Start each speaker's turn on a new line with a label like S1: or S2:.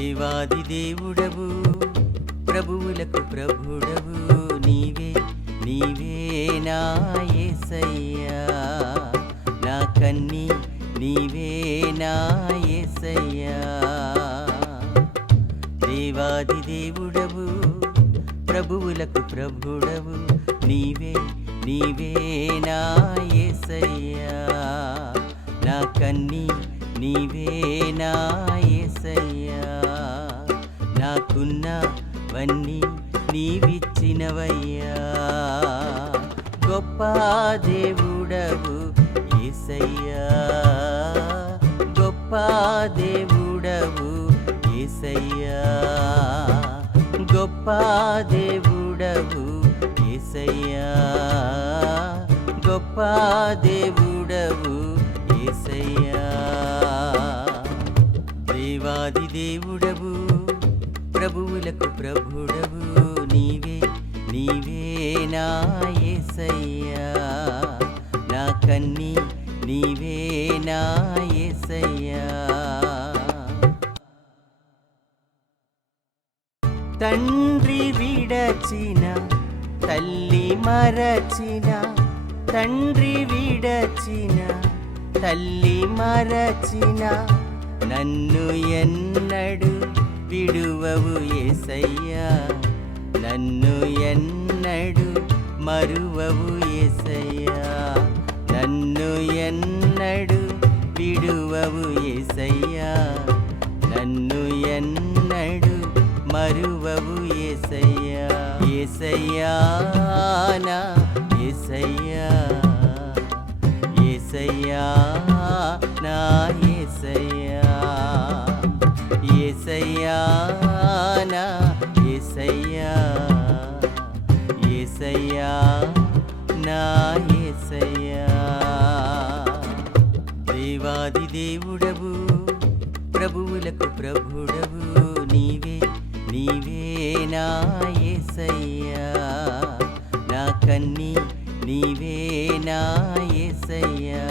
S1: దేవాది దేవుడవు ప్రభువులకు ప్రభుడవు నీవే నీవే నా యేసయ్యా నా కన్ని నీవే నా యేసయ్యా దేవాది దేవుడవు ప్రభువులకు ప్రభుడవు నీవే నీవే నా యేసయ్యా నా కన్ని నీవే నా యేసయ్యా నాకున్నవన్నీ నీవిచ్చినవయ్యా. గొప్ప దేవుడవు ఏసయ్యా. గొప్ప దేవుడవు ఏసయ్యా. గొప్ప దేవుడవు ఏసయ్యా. గొప్ప దేవుడవు ఏసయ్యా. దేవాది దేవుడవు ప్రభువులకు ప్రభుడవు నీవే నీవే నా ఏసయ్యా. నా కన్ని నీవే నా ఏసయ్యా. తండ్రి విడచిన తల్లి మరచిన తండ్రి విడచిన తల్లి మరచిన నన్ను ఎన్నడు విడువవు ఏసయ్యా. నన్ను ఎన్నడు మరువవు ఏసయ్యా. నన్ను ఎన్నడు విడువవు ఏసయ్యా. నన్ను ఎన్నడు మరువవు ఏసయ్యా. ఏసయ్యా నా ఏసయ్యా. ఏసయ్యా నా ఏసయ్యా. ఏసయ్యా ఆది దేవుడవు ప్రభువులకు ప్రభుడవు నీవే నీవే నా ఏసయ్యా. నా కన్నీ నీవే నా ఏసయ్యా.